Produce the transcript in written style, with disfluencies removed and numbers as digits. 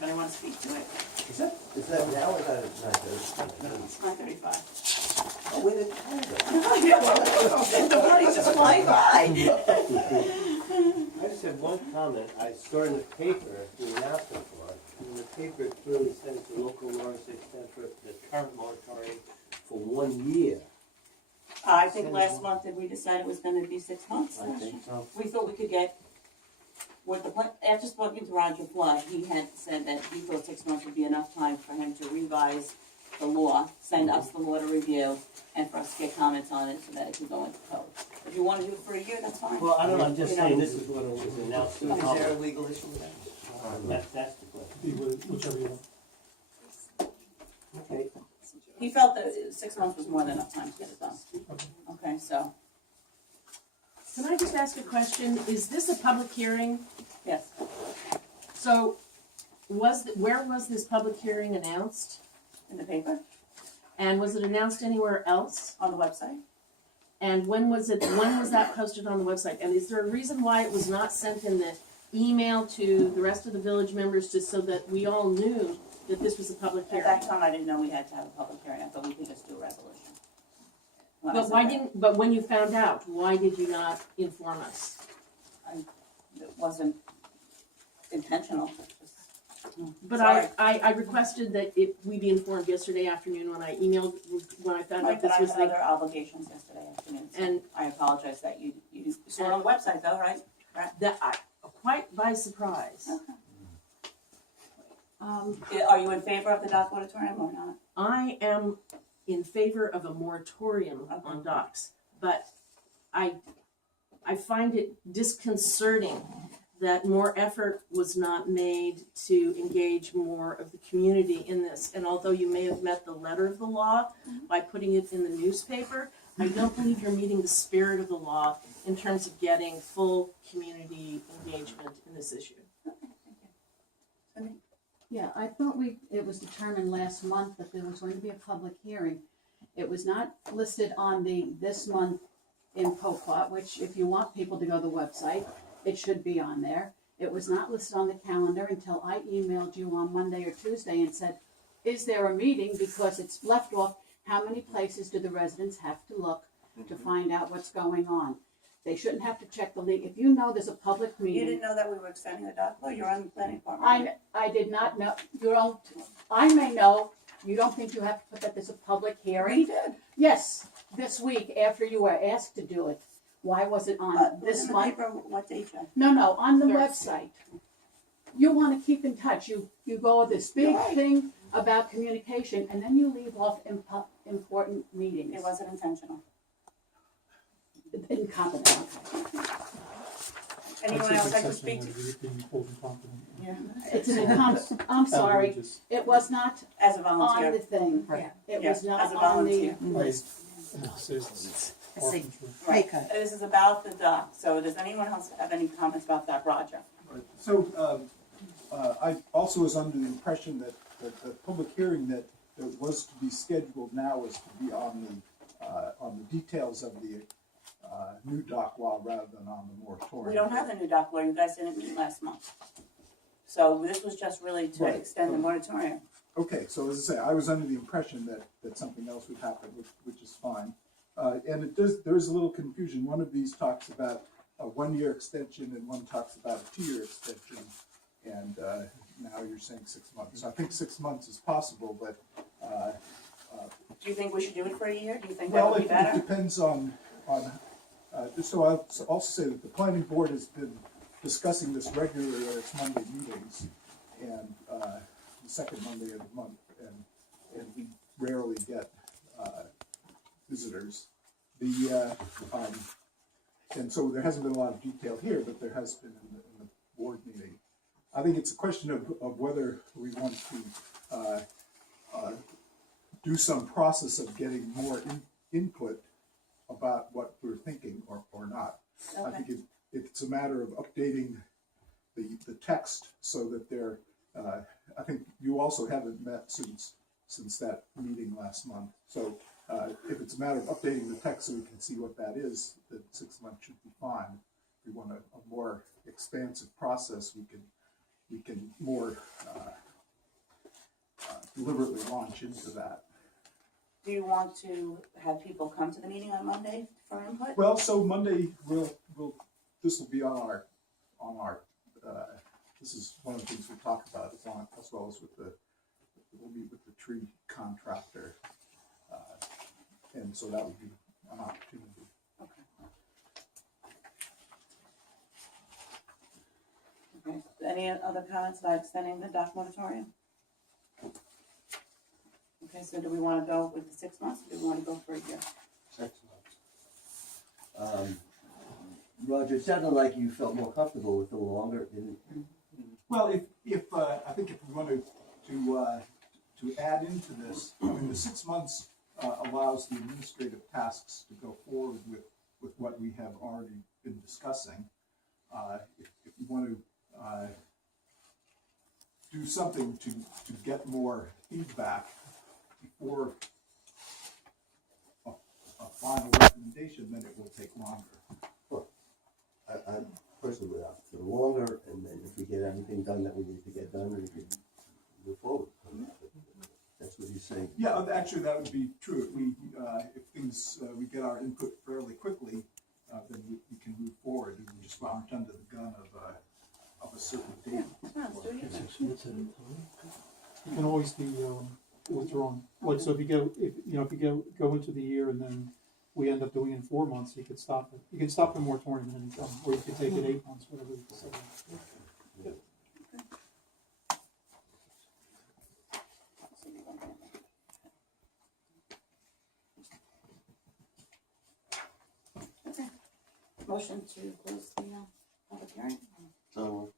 Anybody want to speak to it? Is that now or is that at night? It's 9:35. Oh, wait, it's time. The money's just flying by. I just have one comment. I saw in the paper the announcement for it. In the paper, it clearly says the local laws extend for the current moratorium for 1 year. I think last month, did we decide it was gonna be 6 months? I think so. We thought we could get, with the, after speaking to Roger Flood, he had said that he thought 6 months would be enough time for him to revise the law, send us the law to review, and for us to get comments on it so that it could go into code. If you wanna do it for a year, that's fine. Well, I don't know, I'm just You know. saying, this is what it was announced to the Is there a public. legal issue with that? That's the question. Whichever you want. Okay. He felt that 6 months was more than enough time to get it done. Okay, so, Can I just ask a question? Is this a public hearing? yes, So, where was this public hearing announced? in the paper, And was it announced anywhere else? on the website. And when was that posted on the website? And is there a reason why it was not sent in the email to the rest of the village members just so that we all knew that this was a public At hearing? that time, I didn't know we had to have a public hearing, I thought we could just do a resolution. When I But said why that, but when you found out, why did you not inform us? It wasn't intentional. But Sorry. I requested that we be informed yesterday afternoon when I emailed, when I found Right, out but this I was had the. other obligations yesterday afternoon, so And- I apologize that you saw it on the website though, right? Quite by surprise. Are you in favor of the dock moratorium or not? I am in favor of a moratorium on docks, but I find it disconcerting that more effort was not made to engage more of the community in this. And although you may have met the letter of the law by putting it in the newspaper, I don't believe you're meeting the spirit of the law in terms of getting full community engagement in this issue. Yeah, I thought it was determined last month that there was going to be a public hearing. It was not listed on this month in Poquott, which if you want people to go to the website, it should be on there. It was not listed on the calendar until I emailed you on Monday or Tuesday and said, is there a meeting? Because it's left off, how many places do the residents have to look to find out what's going on? They shouldn't have to check the league. If you know there's a public You meeting. didn't know that we were extending the dock law, you're on the planning department. I did not know, I may know, you don't think you have to put that there's a public hearing? We did. Yes, this week after you were asked to do it. Why was it on this In the month? paper, what date, Jen? No, on the Thursday. website. You want to keep in touch. You go with this big thing about communication and then you leave off important meetings. It wasn't intentional. Incompetent. Anyone else I can speak to? Yeah. It's an incompetent, I'm sorry, it was not As a on volunteer. the thing. Right. It Yeah, was not as a on the volunteer. list. Right. Poquott. This is about the dock, so does anyone else have any comments about that, Roger? So, I also was under the impression that the public hearing that was to be scheduled now is to be on the details of the new dock law rather than on the moratorium. We don't have the new dock law, you guys didn't meet last month. So this was just really to Right. extend the moratorium. Okay, so as I say, I was under the impression that something else would happen, which is fine. And there is a little confusion. One of these talks about a 1-year extension and one talks about a 2-year extension. And now you're saying 6 months. So I think 6 months is possible, but Do you think we should do it for a year? Do you think that well, would be it better? depends on so I'll also say that the planning board has been discussing this regularly at its Monday meetings and the second Monday of the month, and we rarely get visitors. And so there hasn't been a lot of detail here, but there has been in the board meeting. I think it's a question of whether we want to do some process of getting more input about what we're thinking or not. I Okay. think if it's a matter of updating the text so that they're, I think you also haven't met since that meeting last month. So if it's a matter of updating the text so we can see what that is, then 6 months should be fine. If we want a more expansive process, we can more deliberately launch into that. Do you want to have people come to the meeting on Monday for input? Well, so Monday, this will be on our, this is one of the things we talked about, is on, as well as we'll meet with the tree contractor. And so that would be an opportunity. Okay, any other comments about extending the dock moratorium? Okay, so do we wanna go with the 6 months, or do we wanna go for a year? 6 months. Roger, it sounded like you felt more comfortable with the longer, didn't it? Well, if I think if we wanted to add into this, I mean, the 6 months allows the administrative tasks to go forward with what we have already been discussing. If we want to do something to get more feedback before a final recommendation, then it will take longer. I personally would opt for the longer, and then if we get everything done that we need to get done, then we can move forward. That's what he's saying. Yeah, actually, that would be true. If things, we get our input fairly quickly, then we can move forward, and we just aren't under the gun of a certain date. Let's do it. 6 months at a time? It can always be withdrawn. Like, so if you go into the year and then we end up doing it in 4 months, you could stop it. You can stop the moratorium at any time, or you could take it 8 months, whatever you decide. Okay. Motion to close the public hearing? So,